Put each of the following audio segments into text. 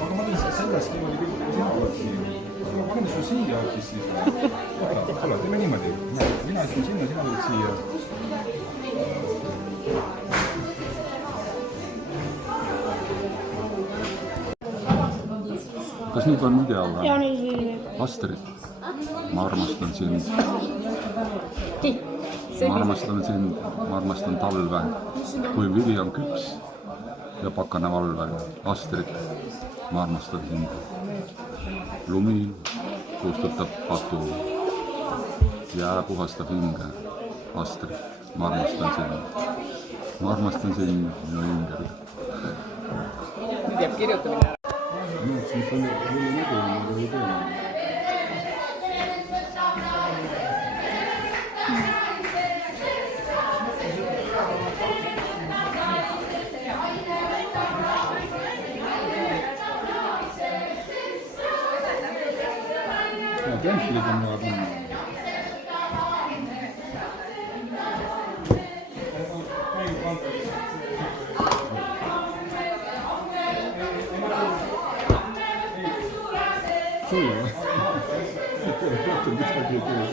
aga ma võin sellest niimoodi küll, kui sina oled siin. Ma panen su siia hoopis siis. Oota, teeme niimoodi. Mina istun sinna, sina tuled siia. Kas nüüd on ideaalne? Ja nüüd Vilmi. Astrid, ma armastan sind. Ma armastan sind, ma armastan talve, kui vili on küps ja pakane valvel. Astrid, ma armastan sind. Lumi kustutab patu, jää puhastab hinge. Astrid, ma armastan sind. Ma armastan sind, minu hingel. Nüüd jääb kirjutamine ära. No, siis on nägu, nagu ei tea. Ja, tempelid on vaja panna. Sulle või? Rohkem midagi ei tule.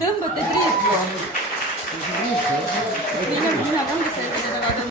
Tõmbate triipu. Mina ongi see, mida taga tõmbate.